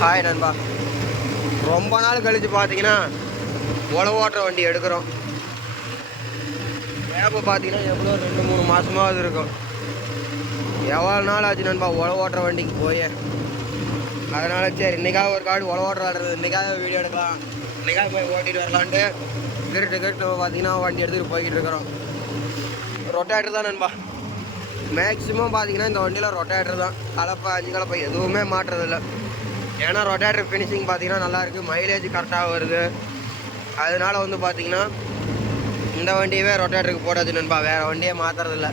Hi நண்பா. ரொம்ப நாள் கழித்து பார்த்தீங்கன்னா உழவு ஓட்டுற வண்டி எடுக்கிறோம். வேப்பை பார்த்தீங்கன்னா எவ்வளோ ரெண்டு மூணு மாதமாவது இருக்கும். எவ்வளோ நாள் ஆச்சு நண்பா உழவு ஓட்டுற வண்டிக்கு போய்? அதனால் சரி இன்னைக்காக ஒரு காடு உழவு ஓட்டுற ஆடுறது இன்றைக்காக வீடியோ எடுக்கலாம். இன்னைக்காக போய் ஓட்டிட்டு வரலான்ட்டு கிரிட்டு கிரிட்டு பார்த்தீங்கன்னா வண்டி எடுத்துகிட்டு போய்கிட்டு இருக்கிறோம். ரொட்டேட்டர் தான் நண்பா. மேக்ஸிமம் பார்த்தீங்கன்னா இந்த வண்டியில் ரொட்டேட்டர் தான். கலப்பை அஞ்சு கலப்பை எதுவுமே மாட்டுறதில்ல. ஏன்னா ரொட்டேட்டர் ஃபினிஷிங் பார்த்தீங்கன்னா நல்லா இருக்குது மைலேஜ் கரெக்டாக வருது. அதனால வந்து பார்த்தீங்கன்னா இந்த வண்டியவே ரொட்டேட்டருக்கு போடாது நண்பா. வேறு வண்டியே மாற்றுறதில்ல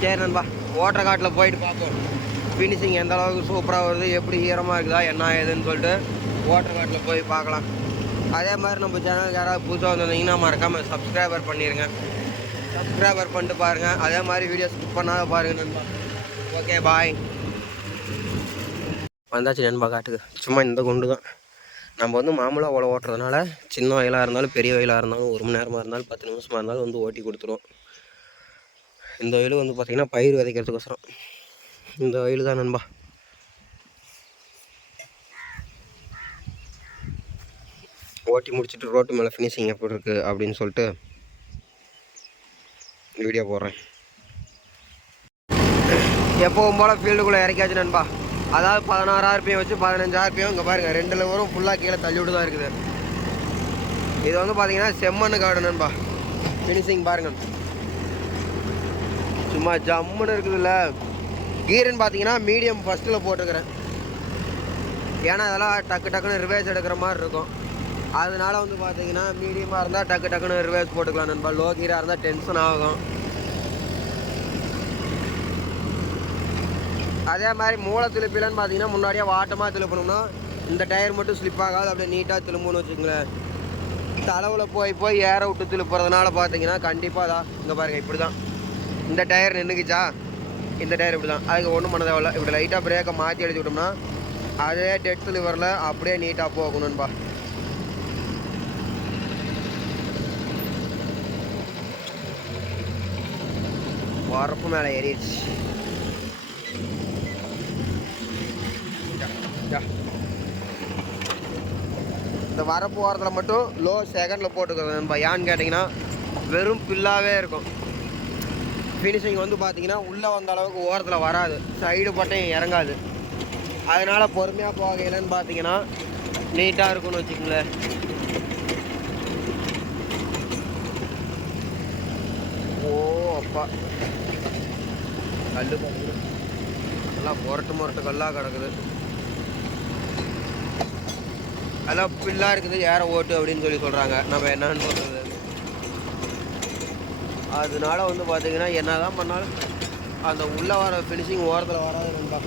சரி நண்பா ஓட்டர் காட்டில் போயிட்டு பார்ப்போம். ஃபினிஷிங் எந்த அளவுக்கு சூப்பராக வருது எப்படி ஈரமாக இருக்குதா என்ன ஏதுன்னு சொல்லிட்டு ஓட்டர் காட்டில் போய் பார்க்கலாம். அதே மாதிரி நம்ம சேனலுக்கு யாராவது புதுசாக வந்திருந்தீங்கன்னா மறக்காமல் சப்ஸ்கிரைபர் பண்ணிடுங்க சப்ஸ்கிரைபர் பண்ணிட்டு பாருங்கள் அதே மாதிரி வீடியோ ஸ்கிப் பண்ணாத பாருங்கள் நண்பா. ஓகே பாய் வந்தாச்சு நண்பா காட்டுக்கு. சும்மா இந்த குண்டு தான். நம்ம வந்து மாமூலாக ஓலை ஓட்டுறதுனால சின்ன வயலாக இருந்தாலும் பெரிய வயலாக இருந்தாலும் ஒரு மணி நேரமாக இருந்தாலும் பத்து நிமிஷமாக இருந்தாலும் வந்து ஓட்டி கொடுத்துருவோம். இந்த வயல் வந்து பார்த்திங்கன்னா பயிர் விதைக்கிறதுக்கோசரம். இந்த வயல் தான் நண்பா. ஓட்டி முடிச்சுட்டு ரோட்டு மேலே ஃபினிஷிங் எப்படி இருக்குது அப்படின்னு சொல்லிட்டு வீடியோ போடுறேன். எப்போவும் போல் ஃபீல்டுக்குள்ளே இறக்கியாச்சு நண்பா. அதாவது பதினாறு ஆர்பிஎம் வச்சு பதினஞ்சு ஆர்பிஎம் இங்கே பாருங்கள் ரெண்டு லவரும் ஃபுல்லாக கீழே தள்ளி விட்டு தான் இருக்குது. இது வந்து பார்த்தீங்கன்னா செம்மண்ணு காடு நண்பா. ஃபினிஷிங் பாருங்கள் சும்மா ஜம்முன்னு இருக்குதுல்ல. கீருன்னு பார்த்தீங்கன்னா மீடியம் ஃபஸ்ட்டில் போட்டுருக்குறேன். ஏன்னா அதெல்லாம் டக்கு டக்குன்னு ரிவேஸ் எடுக்கிற மாதிரி இருக்கும். அதனால வந்து பார்த்தீங்கன்னா மீடியமாக இருந்தால் டக்கு டக்குன்னு ரிவேஸ் போட்டுக்கலாம் நண்பா. லோ கீராக இருந்தால் டென்ஷன் ஆகும். அதே மாதிரி மூளை திருப்பிலன்னு பார்த்தீங்கன்னா முன்னாடியே வாட்டமாக திருப்பணும்னா இந்த டயர் மட்டும் ஸ்லிப் ஆகாது அப்படியே நீட்டாக திரும்பணும்னு வச்சுங்களேன் தலைவில் போய் போய் ஏற விட்டு திருப்புறதுனால பார்த்தீங்கன்னா கண்டிப்பாக தான் இங்கே பாருங்கள் இப்படி தான் இந்த டயர் நின்றுக்குச்சா இந்த டயர் இப்படி தான் அதுக்கு ஒன்றும் பண்ண தேவையில்ல. இப்படி லைட்டாக பிரேக்கை மாற்றி அடிச்சு விட்டோம்னா அதே டெட் லிவரில் அப்படியே நீட்டாக போகணும்பா. வரப்பு மேலே ஏறிடுச்சு. இந்த. வரப்பு ஓரத்தில் மட்டும் லோ செகண்டில் போட்டுக்கிறது நம்ம ஏன்னு கேட்டிங்கன்னா வெறும் பில்லாகவே இருக்கும். ஃபினிஷிங் வந்து பார்த்தீங்கன்னா உள்ளே வந்த அளவுக்கு ஓரத்தில் வராது. சைடு பட்டையும் இறங்காது. அதனால் பொறுமையாக போகையிலன்னு பார்த்தீங்கன்னா நீட்டாக இருக்கும்னு வச்சுக்கோங்களேன். ஓ அப்பா. கல் பார்த்தீங்கன்னா நல்லா முரட்டு முரட்டு கல்லாக கிடக்குது. அதெல்லாம் பில்லாக இருக்குது ஏற ஓட்டு அப்படின்னு சொல்லி சொல்கிறாங்க நம்ம என்னன்னு சொல்கிறது அதனால வந்து பார்த்தீங்கன்னா என்ன தான் பண்ணாலும் அந்த உள்ளே வர ஃபினிஷிங் ஓரத்தில் வராது நண்பா.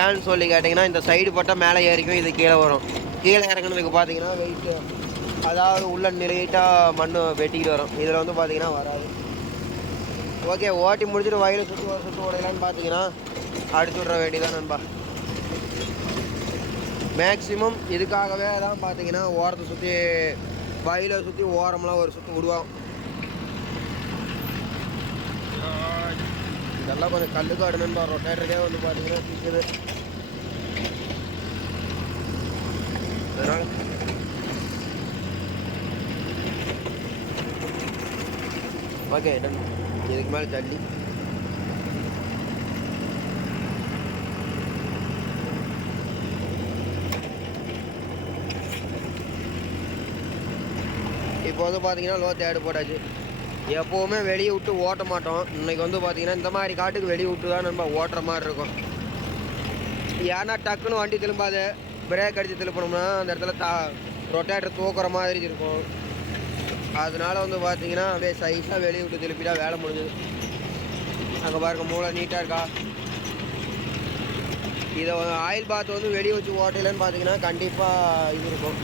ஏன்னு சொல்லி கேட்டிங்கன்னா இந்த சைடு பட்டால் மேலே ஏறிக்கும் இது கீழே வரும். கீழே இறங்குனதுக்கு பார்த்தீங்கன்னா வெயிட்டு அதாவது உள்ள நிறையிட்டாக மண் வெட்டிக்கிட்டு வரும். இதில் வந்து பார்த்திங்கன்னா வராது. ஓகே ஓட்டி முடிச்சுட்டு வயலை சுற்றி வர சுற்று உடையலான்னு பார்த்தீங்கன்னா அடிச்சு விட்ற வேண்டியதான் நண்பா. மேக்ஸிமம் இதுக்காகவே தான் பார்த்தீங்கன்னா ஓரத்தை சுற்றி வயலை சுற்றி ஓரம்லாம் ஒரு சுற்று விடுவோம் இதெல்லாம் கொஞ்சம் கல்லுக்காடு நண்பா ரொட்டேட்டருக்கே வந்து பார்த்தீங்கன்னா சிக்குது அதனால் ஓகே டன் இதுக்கு மேலே தள்ளி. இப்போ வந்து பார்த்தீங்கன்னா லோ தேடு போட்டாச்சு. எப்போவுமே வெளியே விட்டு ஓட்ட மாட்டோம். இன்னைக்கு வந்து பார்த்தீங்கன்னா இந்த மாதிரி காட்டுக்கு வெளியே விட்டு தான் நம்ம ஓட்டுற மாதிரி இருக்கும். ஏன்னா டக்குன்னு வண்டி திரும்பாது. பிரேக் அடித்து திருப்பினோம்னா அந்த இடத்துல தா ரொட்டேட்டர் தூக்குற மாதிரி இருக்கும். அதனால் வந்து பார்த்தீங்கன்னா அப்படியே சைஸாக வெளியே விட்டு திருப்பிட்டா வேலை முடிஞ்சுது. அங்கே பாருங்க மூளை நீட்டாக இருக்கா? இதை ஆயில் பாத் வந்து வெளியே வச்சு ஓட்டலன்னு பார்த்தீங்கன்னா கண்டிப்பாக இது இருக்கும்.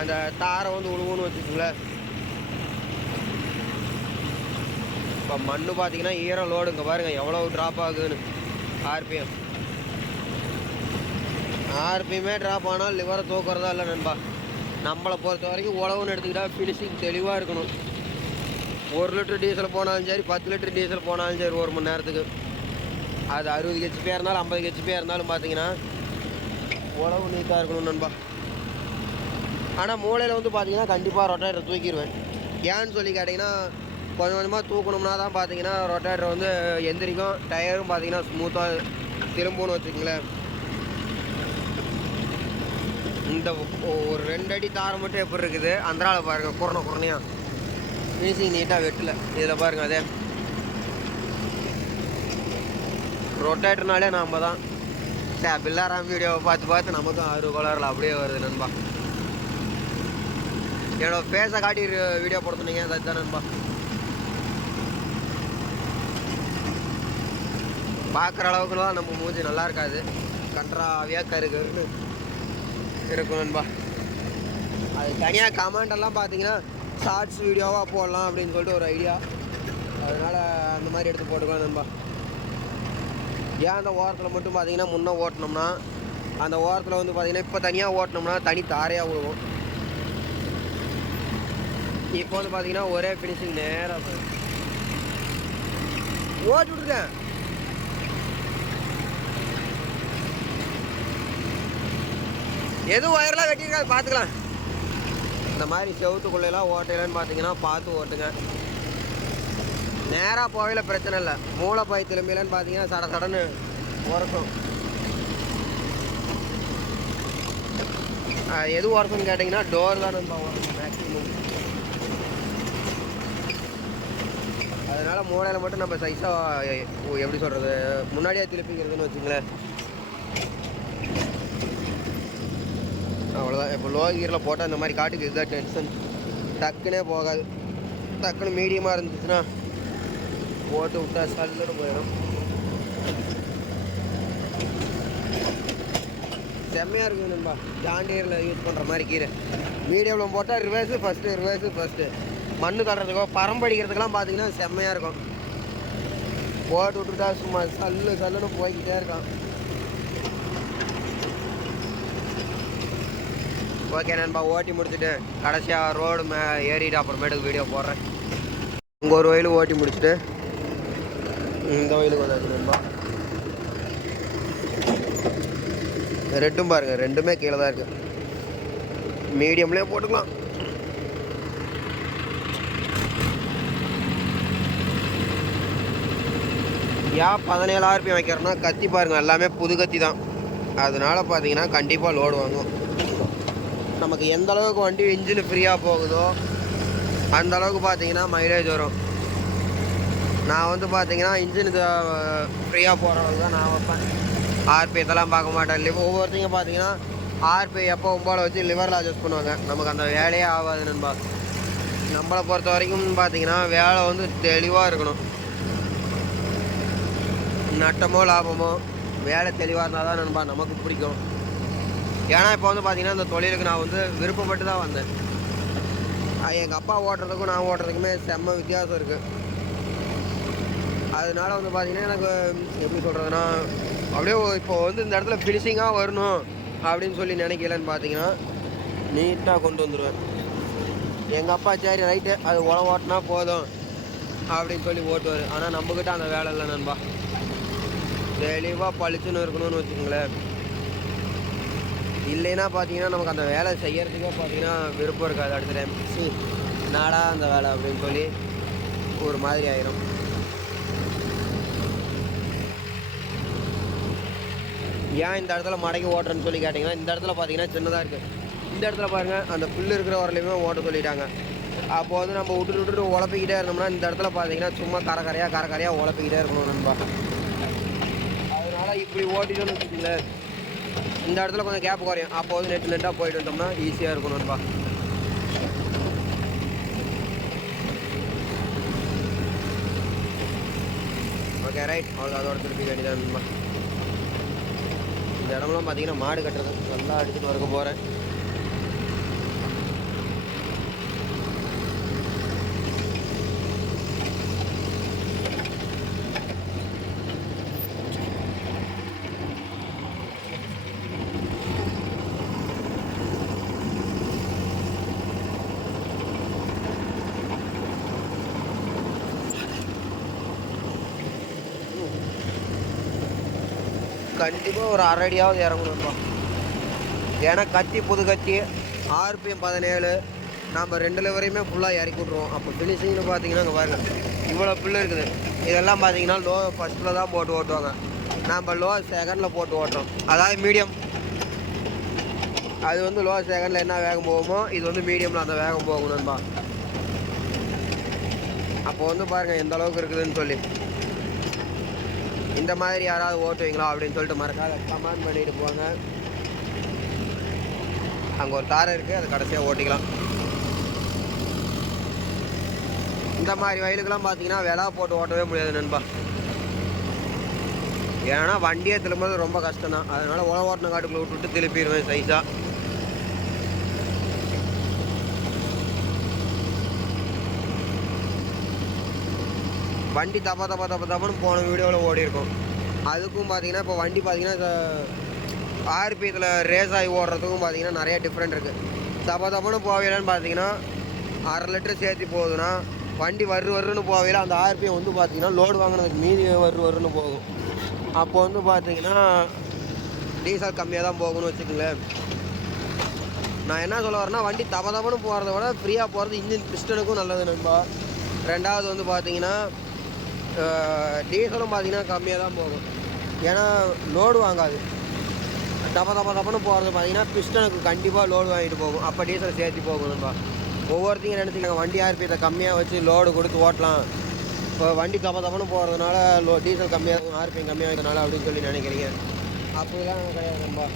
அந்த தாரை வந்து உழுவுன்னு வச்சுக்கோங்களேன். இப்போ மண் பார்த்தீங்கன்னா ஈரம் லோடுங்க பாருங்கள் எவ்வளோ ட்ராப் ஆகுதுன்னு. ஆர்பிஎம். ஆர்பிஎம்மே ட்ராப் ஆனால் லிவரை தூக்குறதா இல்லை நண்பா. நம்மளை பொறுத்த வரைக்கும் உழவுன்னு எடுத்துக்கிட்டால் ஃபினிஷிங் தெளிவாக இருக்கணும். ஒரு லிட்டர் டீசல் போனாலும் சரி பத்து லிட்டர் டீசல் போனாலும் சரி ஒரு மணி நேரத்துக்கு. அது அறுபது ஹெச்பியாக இருந்தாலும் ஐம்பது ஹெச்பியாக இருந்தாலும் பார்த்தீங்கன்னா உழவு நீட்டாக இருக்கணும் நண்பா. ஆனால் மூளையில் வந்து பார்த்தீங்கன்னா கண்டிப்பாக ரொட்டேட்டர் தூக்கிடுவேன் ஏன்னு சொல்லி கேட்டிங்கன்னா கொஞ்சம் கொஞ்சமாக தூக்கணும்னா தான் பார்த்தீங்கன்னா ரொட்டேட்டர் வந்து எந்திரிக்கும். டயரும் பார்த்தீங்கன்னா ஸ்மூத்தாக திரும்பணும்னு வச்சுக்கங்களேன். இந்த ஒரு ரெண்டு அடி தாரம் மட்டும் எப்படி இருக்குது? அந்தரால் பாருங்கள் குறனை குறனையா ஃபினிஷிங் நீட்டாக வெட்டல. இதில் பாருங்கள் அதே. ரொட்டேட்டர்னாலே நாம் தான். சே பில்லாராம் வீடியோவை பார்த்து பார்த்து நமக்கும் ஆறு கோளாறுல அப்படியே வருது நண்பா. என்னோட ஃபேஸை காட்டி வீடியோ போடுத்துனீங்க அதுதான் நண்பா. பார்க்குற அளவுக்குலாம் நம்ம மூஞ்சி நல்லா இருக்காது. கன்றாவியாக கரு கருன்னு இருக்கும் நண்பா. அது தனியாக கமெண்டெல்லாம் பார்த்தீங்கன்னா ஷார்ட்ஸ் வீடியோவாக போடலாம் அப்படின்னு சொல்லிட்டு ஒரு ஐடியா அதனால் அந்த மாதிரி எடுத்து போட்டுக்கலாம் நண்பா. ஏன் அந்த ஓரத்தில் மட்டும் பார்த்தீங்கன்னா முன்னே ஓட்டினோம்னா அந்த ஓரத்தில் வந்து பார்த்தீங்கன்னா இப்போ தனியாக ஓட்டினோம்னா தனி தாரையாக விழுவும் இப்போ வந்து பார்த்தீங்கன்னா ஒரே ஃபினிஷிங் நேராக ஓட்டு விட்ருக்கேன் எது ஒயர்லாம் வெட்டியிருக்காது பார்த்துக்கலாம். இந்த மாதிரி செவத்துக்குள்ளேலாம் ஓட்டையிலன்னு பார்த்தீங்கன்னா பார்த்து ஓட்டுங்க. நேராக போகையில பிரச்சனை இல்லை. மூளைப்பாய் திரும்பிலன்னு பார்த்தீங்கன்னா சட சடன்னு உரக்கும். எது உரக்கும்னு கேட்டிங்கன்னா டோர் தான் நம்ம மேக்ஸிமம் அதனால் மூளையில் மட்டும் நம்ம சைஸாக எப்படி சொல்கிறது முன்னாடியே திருப்பிக்கிறதுன்னு வச்சுங்களேன். அவ்வளோதான் இப்போ லோ கீரில் போட்டால் இந்த மாதிரி காட்டுக்கு இதுதான் டென்ஷன் டக்குனே போகாது. டக்குன்னு மீடியமாக இருந்துச்சுன்னா போட்டு விட்டா சல்லுன்னு போயிடும். செம்மையாக இருக்குது நண்பா. ஜாண்டியரில் யூஸ் பண்ணுற மாதிரி கீரை. மீடியமில் போட்டால் ரிவர்ஸு ஃபஸ்ட்டு ரிவர்ஸு ஃபஸ்ட்டு மண் தடுறதுக்கோ பரம்படிக்கிறதுக்கெல்லாம் பார்த்தீங்கன்னா செம்மையாக இருக்கும். போட்டு விட்டுட்டா சும்மா சல்லு சல்லுன்னு போய்கிட்டே இருக்கான். ஓகே நண்பா ஓட்டி முடிச்சுட்டு கடைசியாக ரோடு மே ஏறிட்டு அப்புறமேட்டுக்கு வீடியோ போடுறேன். உங்கள் ஒரு வயலு ஓட்டி முடிச்சுட்டு இந்த வயலுக்கு வந்தாச்சு நண்பா. ரெட்டும் பாருங்கள் ரெண்டுமே கீழே தான் இருக்குது மீடியம்லேயே போட்டுக்கலாம். ஏன் பதினேழு ஆர்பிஎம் வைக்கிறோன்னா கத்தி பாருங்க எல்லாமே புது கத்தி தான். அதனால பார்த்தீங்கன்னா கண்டிப்பாக லோடு வாங்கும் நமக்கு எந்த அளவுக்கு வண்டி இன்ஜின் ஃப்ரீயாக போகுதோ அந்த அளவுக்கு பார்த்தீங்கன்னா மைலேஜ் வரும். நான் வந்து பார்த்தீங்கன்னா இன்ஜின் ஃப்ரீயாக போகிற அளவுக்கு தான் நான் வைப்பேன். ஆர்பி இதெல்லாம் பார்க்க மாட்டேன். லிவ் ஒவ்வொருத்தங்க பார்த்தீங்கன்னா ஆர்பி எப்போ ஒம்போல வச்சு லிவரில் அட்ஜஸ்ட் பண்ணுவாங்க. நமக்கு அந்த வேலையே ஆகாது நண்பா. நம்மளை பொறுத்த வரைக்கும் பார்த்தீங்கன்னா வேலை வந்து தெளிவாக இருக்கணும். நட்டமோ லாபமோ வேலை தெளிவாக இருந்தால் தான் நண்பா நமக்கு பிடிக்கும். ஏன்னா இப்போ வந்து பார்த்தீங்கன்னா இந்த தொழிலுக்கு நான் வந்து விருப்பப்பட்டு தான் வந்தேன். எங்கள் அப்பா ஓட்டுறதுக்கும் நான் ஓட்டுறதுக்குமே செம்ம வித்தியாசம் இருக்குது அதனால வந்து பார்த்தீங்கன்னா எனக்கு எப்படி சொல்கிறதுனா அப்படியே இப்போ வந்து இந்த இடத்துல ஃபினிஷிங்காக வரணும் அப்படின்னு சொல்லி நினைக்கலன்னு பார்த்தீங்கன்னா நீட்டாக கொண்டு வந்துடுவேன் எங்கள் அப்பா சரி ரைட்டு அது உழவு ஓட்டினா போதும் அப்படின்னு சொல்லி ஓட்டுவார். ஆனால் நம்மக்கிட்ட அந்த வேலை இல்லை நண்பா. தெளிவாக பளிச்சுன்னு இருக்கணும்னு வச்சுக்கோங்களேன். இல்லைன்னா பார்த்தீங்கன்னா நமக்கு அந்த வேலை செய்யறதுக்கே பார்த்தீங்கன்னா விருப்பம் இருக்காது அடுத்த டைம் சி நாடா அந்த வேலை அப்படின்னு சொல்லி ஒரு மாதிரி ஆயிரும். ஏன் இந்த இடத்துல மடக்கி ஓட்டுறேன்னு சொல்லி கேட்டிங்கன்னா இந்த இடத்துல பார்த்தீங்கன்னா சின்னதாக இருக்குது இந்த இடத்துல பாருங்கள் அந்த புல் இருக்கிற வரலையுமே ஓட்ட சொல்லிட்டாங்க. அப்போ வந்து நம்ம விட்டுட்டு விட்டுட்டு உழப்பிக்கிட்டே இருந்தோம்னா இந்த இடத்துல பார்த்தீங்கன்னா சும்மா கரக்கரையாக கரையாக உழப்பிக்கிட்டே இருக்கணும் நண்பா. இப்படி ஓட்டிட்டோம்னு வச்சுக்கோங்களேன். இந்த இடத்துல கொஞ்சம் கேப் குறையும். அப்போ வந்து நெட்டு நெட்டாக போயிட்டு வந்தோம்னா ஈஸியாக இருக்கும் நண்பா. ஓகே ரைட் அவ்வளோ அதோட திருப்பி வேண்டியதான் நண்பா. இந்த இடம்லாம் பார்த்தீங்கன்னா மாடு கட்டுறது நல்லா அடிச்சுட்டு வரக்க போகிறேன் கண்டிப்பாக ஒரு அரை அடியாவது இறங்கணும்பா ஏன்னா கத்தி புது கத்தி ஆர்பிஎம் பதினேழு நம்ம ரெண்டு வரையுமே ஃபுல்லாக இறக்கி விட்ருவோம் அப்போ ஃபினிஷிங்னு பார்த்தீங்கன்னா அங்கே பாருங்கள் இவ்வளோ புல்லு இருக்குது. இதெல்லாம் பார்த்தீங்கன்னா லோ ஃபஸ்ட்டில் தான் போட்டு ஓட்டுவாங்க. நம்ம லோ செகண்டில் போட்டு ஓட்டுறோம். அதாவது மீடியம் அது வந்து லோ செகண்டில் என்ன வேகம் போகுமோ இது வந்து மீடியமில் அந்த வேகம் போகணும்பா. அப்போ வந்து பாருங்கள் எந்த அளவுக்கு இருக்குதுன்னு சொல்லி. இந்த மாதிரி யாராவது ஓட்டுவீங்களா அப்படின்னு சொல்லிட்டு மறக்காத கமெண்ட் பண்ணிட்டு போங்க. அங்கே ஒரு தாரை இருக்குது அதை கடைசியாக ஓட்டிக்கலாம். இந்த மாதிரி வயலுக்கெல்லாம் பார்த்தீங்கன்னா விலா போட்டு ஓட்டவே முடியாது நண்பா. ஏன்னா வண்டியை திரும்புறது ரொம்ப கஷ்டம் தான் அதனால் உழவு ஓட்டின காட்டுக்குள்ளே விட்டுட்டு திருப்பிடுவேன் சைஸாக வண்டி தப்பா தப்பா தப்பா தப்பான்னு போன வீடியோவில் ஓடி இருக்கும் அதுக்கும் பார்த்தீங்கன்னா இப்போ வண்டி பார்த்தீங்கன்னா ஆர்பிஎத்தில் ரேஸ் ஆகி ஓடுறதுக்கும் பார்த்தீங்கன்னா நிறைய டிஃப்ரெண்ட் இருக்குது தப்பா தப்பான்னு போவையிலன்னு பார்த்தீங்கன்னா அரை லிட்டர் சேர்த்து போகுதுன்னா வண்டி வரு வருன்னு போவையில் அந்த ஆர்பிஎம் வந்து பார்த்தீங்கன்னா லோடு வாங்கினதுக்கு மீதி வரு வருன்னு போகும். அப்போ வந்து பார்த்தீங்கன்னா டீசல் கம்மியாக தான் போகணும்னு வச்சுக்கோங்களேன். நான் என்ன சொல்ல வரேன்னா வண்டி தப தபன்னு போகிறத விட ஃப்ரீயாக போகிறது இன்ஜின் பிஸ்டனுக்கும் நல்லது நண்பா. ரெண்டாவது வந்து பார்த்தீங்கன்னா டீசலும் பார்த்தீங்கன்னா கம்மியாக தான் போகும். ஏன்னா லோடு வாங்காது. தப்ப தப்ப தப்பன்னு போகிறது பார்த்தீங்கன்னா பிஸ்டனுக்கு கண்டிப்பாக லோடு வாங்கிட்டு போகும். அப்போ டீசல் சேர்த்து போகும் நண்பா ஒவ்வொருத்தையும் நினச்சிக்கங்க வண்டி ஆர்பியத்தை கம்மியாக வச்சு லோடு கொடுத்து ஓட்டலாம். இப்போ வண்டி தப்ப தப்பன்னு போகிறதுனால லோ டீசல் கம்மியாக இருக்கும் ஆர்பிஎம் கம்மியாக இருக்கிறதுனால அப்படின்னு சொல்லி நினைக்கிறீங்க. அப்படிலாம் கிடையாது நண்பா.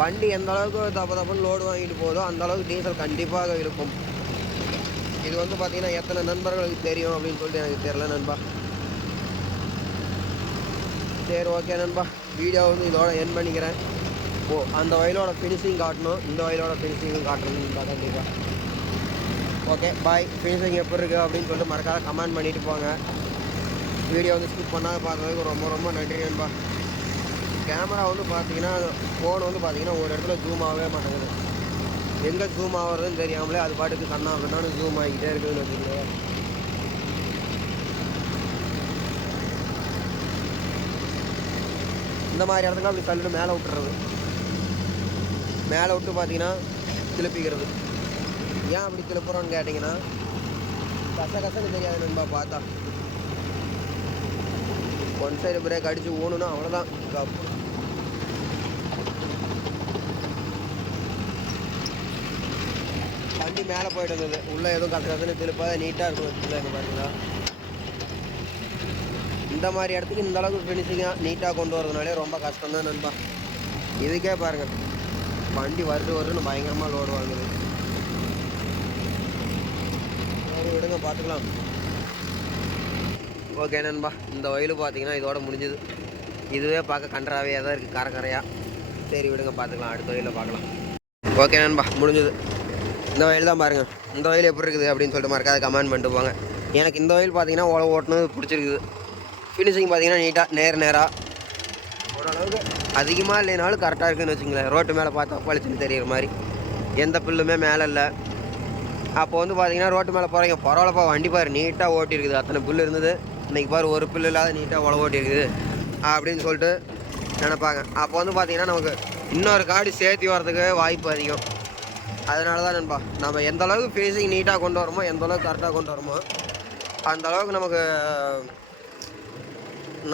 வண்டி எந்த அளவுக்கு தப்ப தப்புன்னு லோடு வாங்கிட்டு போதோ அந்த அளவுக்கு டீசல் கண்டிப்பாக இருக்கும். இது வந்து பார்த்திங்கன்னா எத்தனை நண்பர்களுக்கு தெரியும் அப்படின்னு சொல்லிட்டு எனக்கு தெரியல நண்பா. சரி ஓகே நண்பா. வீடியோ வந்து இதோட என் பண்ணிக்கிறேன். ஓ அந்த வயலோட ஃபினிஷிங் காட்டணும். இந்த வயலோட ஃபினிஷிங்கும் காட்டணும். கண்டிப்பாக ஓகே பாய் ஃபினிஷிங் எப்படி இருக்குது அப்படின்னு சொல்லிட்டு மறக்காத கமெண்ட் பண்ணிட்டு போங்க. வீடியோ வந்து ஸ்கிப் பண்ணாத பார்த்ததுக்கு ரொம்ப ரொம்ப நன்றி நண்பா. கேமரா வந்து பார்த்தீங்கன்னா ஃபோன் வந்து பார்த்தீங்கன்னா ஒரு இடத்துல ஜூம் ஆகவே மாட்டேங்குது. எங்கே ஜூம் ஆகுறதுன்னு தெரியாமலே அது பாட்டுக்கு கண்ணா அப்படின்னா ஜூம் ஆகிக்கிட்டே இருக்குதுன்னு வச்சுக்கோங்க இந்த மாதிரி இடத்துல அப்படி கல்லு மேலே விட்டுறது. மேலே விட்டு பார்த்தீங்கன்னா திருப்பிக்கிறது ஏன் அப்படி திருப்புறோன்னு கேட்டிங்கன்னா கச கசன்னு தெரியாது நண்பா பார்த்தா. ஒன் சைடு பிரேக் அடித்து ஊனுனா அவ்வளோதான் கப்பு. வண்டி மேலே போயிட்டு இருந்தது. உள்ளே எதுவும் கசகசன்னு திருப்பாத நீட்டாக இருக்கும் வச்சுக்கல பார்த்தீங்கன்னா இந்த மாதிரி இடத்துக்கு இந்த அளவுக்கு ஃபினிஷிங்காக நீட்டாக கொண்டு வரதுனாலே ரொம்ப கஷ்டம் தான் நண்பா. இதுக்கே பாருங்கள் வண்டி வருது வருதுன்னு பயங்கரமாக லோடு வாங்குது. சரி விடுங்க பார்த்துக்கலாம் ஓகே நண்பா இந்த வயலு பார்த்தீங்கன்னா இதோட முடிஞ்சுது. இதுவே பார்க்க கன்றாவையாக தான் இருக்குது கரக்கரையாக சரி விடுங்க பார்த்துக்கலாம் அடுத்த வயலில் பார்க்கலாம் ஓகே நண்பா முடிஞ்சது. இந்த வயல் தான் பாருங்கள் இந்த வயல் எப்படி இருக்குது அப்படின்னு சொல்லிட்டு மறக்காத கமெண்ட் பண்ணிட்டு போங்க. எனக்கு இந்த வயல் பார்த்தீங்கன்னா உழவு ஓட்டுனது பிடிச்சிருக்குது. ஃபினிஷிங் பார்த்தீங்கன்னா நீட்டாக நேர் நேராக ஓரளவுக்கு அதிகமாக இல்லைனாலும் கரெக்டாக இருக்குன்னு வச்சுங்களேன் ரோட்டு மேலே பார்த்தா பளிச்சுன்னு தெரியுற மாதிரி. எந்த புல்லுமே மேலே இல்லை. அப்போ வந்து பார்த்தீங்கன்னா ரோட்டு மேலே போகிறீங்க பரவாயில்லப்பா வண்டி பாரு நீட்டாக ஓட்டியிருக்குது. அத்தனை புல் இருந்தது. இன்றைக்கி பாரு ஒரு புல் இல்லாத நீட்டாக உழவு ஓட்டியிருக்குது. அப்படின்னு சொல்லிட்டு நினைப்பாங்க. அப்போ வந்து பார்த்தீங்கன்னா நமக்கு இன்னொரு காடி சேர்த்து வரதுக்கு வாய்ப்பு அதிகம். அதனால தான் நண்பா நம்ம எந்த அளவுக்கு ஃபினிஷிங் நீட்டாக கொண்டு வரோமோ எந்த அளவுக்கு கரெக்டாக கொண்டு வரோமோ அந்த அளவுக்கு நமக்கு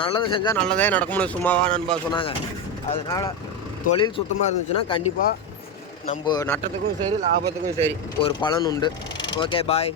நல்லது செஞ்சால் நல்லதே நடக்கும்னு சும்மாவா நண்பா சொன்னாங்க. அதனால் தொழில் சுத்தமாக இருந்துச்சுன்னா கண்டிப்பாக நம்ம நட்டத்துக்கும் சரி லாபத்துக்கும் சரி ஒரு பலன் உண்டு. Okay bye